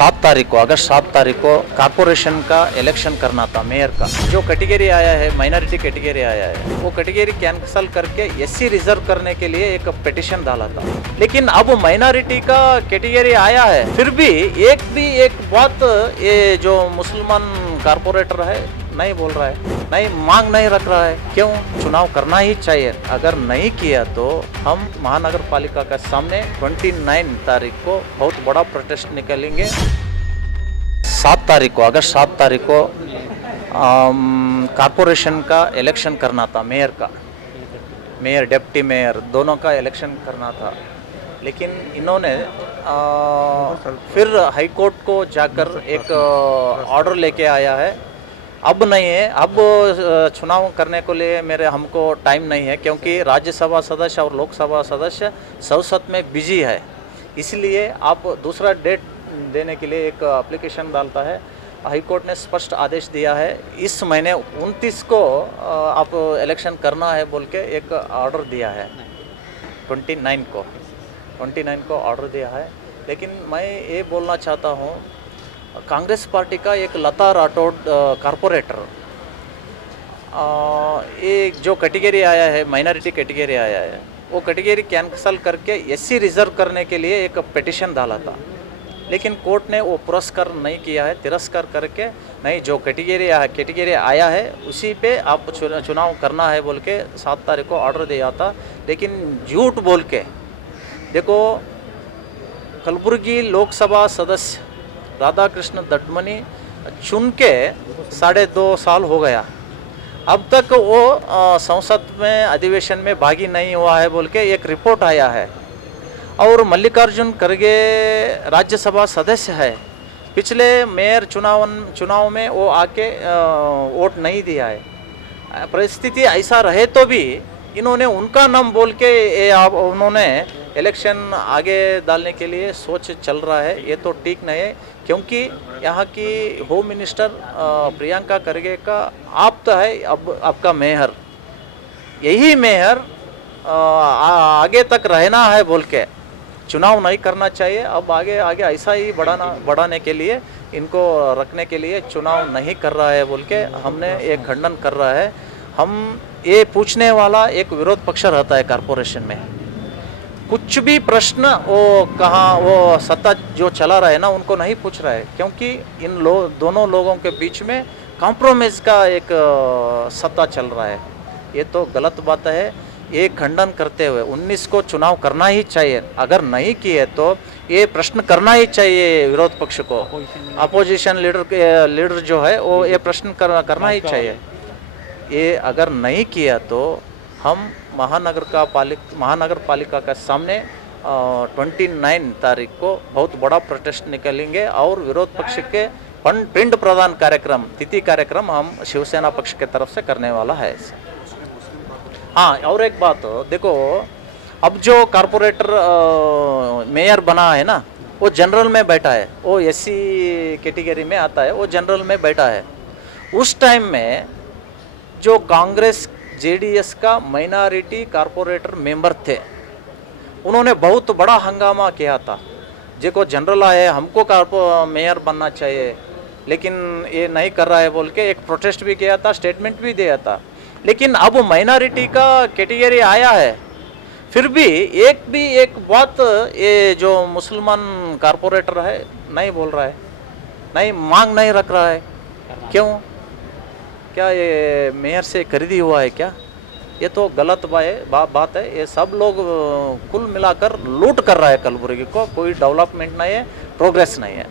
7 तारीख को अगस्त 7 तारीख को कारपोरेशन का इलेक्शन करना था मेयर का। जो कैटेगरी आया है माइनॉरिटी कैटेगरी आया है वो कैटेगरी कैंसल करके एससी रिजर्व करने के लिए एक पिटिशन डाला था। लेकिन अब माइनॉरिटी का कैटेगरी आया है फिर भी एक बात ये जो मुसलमान कारपोरेटर है नहीं बोल रहा है, नहीं मांग नहीं रख रहा है। क्यों? चुनाव करना ही चाहिए। अगर नहीं किया तो हम महानगर पालिका के सामने 29 तारीख को बहुत बड़ा प्रोटेस्ट निकालेंगे। 7 तारीख को अगस्त 7 तारीख को कारपोरेशन का इलेक्शन करना था मेयर का। मेयर डिप्टी मेयर दोनों का इलेक्शन करना था। लेकिन इन्होंने फिर हाई कोर्ट को जाकर एक ऑर्डर लेके आया है। अब नहीं है, अब चुनाव करने को लिए हमको टाइम नहीं है, क्योंकि राज्यसभा सदस्य और लोकसभा सदस्य संसद में बिजी है। इसलिए आप दूसरा डेट देने के लिए एक एप्लीकेशन डालता है। हाई कोर्ट ने स्पष्ट आदेश दिया है इस महीने 29 को आप इलेक्शन करना है बोल के एक ऑर्डर दिया है। 29 को ऑर्डर दिया है। लेकिन मैं ये बोलना चाहता हूँ, कांग्रेस पार्टी का एक लता राठौड़ कारपोरेटर ये जो कैटेगरी आया है माइनॉरिटी कैटेगरी आया है वो कैटेगरी कैंसल करके एससी रिजर्व करने के लिए एक पिटिशन डाला था। लेकिन कोर्ट ने वो पुरस्कार नहीं किया है, तिरस्कार करके नहीं जो कैटेगरी आया है उसी पे आप चुनाव करना है बोल के 7 तारीख को ऑर्डर दिया था। लेकिन झूठ बोल के देखो, कलबुर्गी लोकसभा सदस्य राधाकृष्ण दटमनी चुन के 2.5 साल हो गया, अब तक वो संसद में अधिवेशन में भागी नहीं हुआ है बोल के एक रिपोर्ट आया है। और मल्लिकार्जुन खड़गे राज्यसभा सदस्य है, पिछले मेयर चुनाव में वो आके वोट नहीं दिया है। परिस्थिति ऐसा रहे तो भी इन्होंने उनका नाम बोल के उन्होंने इलेक्शन आगे डालने के लिए सोच चल रहा है। ये तो ठीक नहीं है, क्योंकि यहाँ की होम मिनिस्टर प्रियंका खड़गे का आप तो है अब आपका मेयर, यही मेयर आगे तक रहना है बोल के चुनाव नहीं करना चाहिए। अब आगे ऐसा ही बढ़ाने के लिए इनको रखने के लिए चुनाव नहीं कर रहा है बोल के हमने एक खंडन कर रहा है। हम ये पूछने वाला एक विरोध पक्ष रहता है कॉरपोरेशन में, कुछ भी प्रश्न वो सत्ता जो चला रहा है ना उनको नहीं पूछ रहा है, क्योंकि इन दोनों लोगों के बीच में कॉम्प्रोमाइज़ का एक सत्ता चल रहा है। ये तो गलत बात है। ये खंडन करते हुए 19 को चुनाव करना ही चाहिए। अगर नहीं किए तो ये प्रश्न करना ही चाहिए विरोध पक्ष को। अपोजिशन लीडर जो है वो ये प्रश्न करना ही चाहिए। ये अगर नहीं किया तो हम महानगर पालिका के सामने 29 तारीख को बहुत बड़ा प्रोटेस्ट निकालेंगे और विरोध पक्ष के पिंड प्रदान कार्यक्रम तिथि कार्यक्रम हम शिवसेना पक्ष के तरफ से करने वाला है। हाँ, और एक बात देखो, अब जो कारपोरेटर मेयर बना है ना वो जनरल में बैठा है, वो एससी कैटेगरी में आता है, वो जनरल में बैठा है। उस टाइम में जो कांग्रेस जेडीएस का माइनॉरिटी कारपोरेटर मेंबर थे, उन्होंने बहुत बड़ा हंगामा किया था। देखो जनरल आए, हमको मेयर बनना चाहिए, लेकिन ये नहीं कर रहा है बोल के एक प्रोटेस्ट भी किया था, स्टेटमेंट भी दिया था। लेकिन अब माइनॉरिटी का कैटेगरी आया है फिर भी एक बात ये जो मुसलमान कारपोरेटर है नहीं बोल रहा है, नहीं मांग नहीं रख रहा है। क्यों? क्या ये मेयर से खरीदी हुआ है क्या? ये तो गलत बात है। ये सब लोग कुल मिलाकर लूट कर रहा है कलबुर्गी को, कोई डेवलपमेंट नहीं है, प्रोग्रेस नहीं है।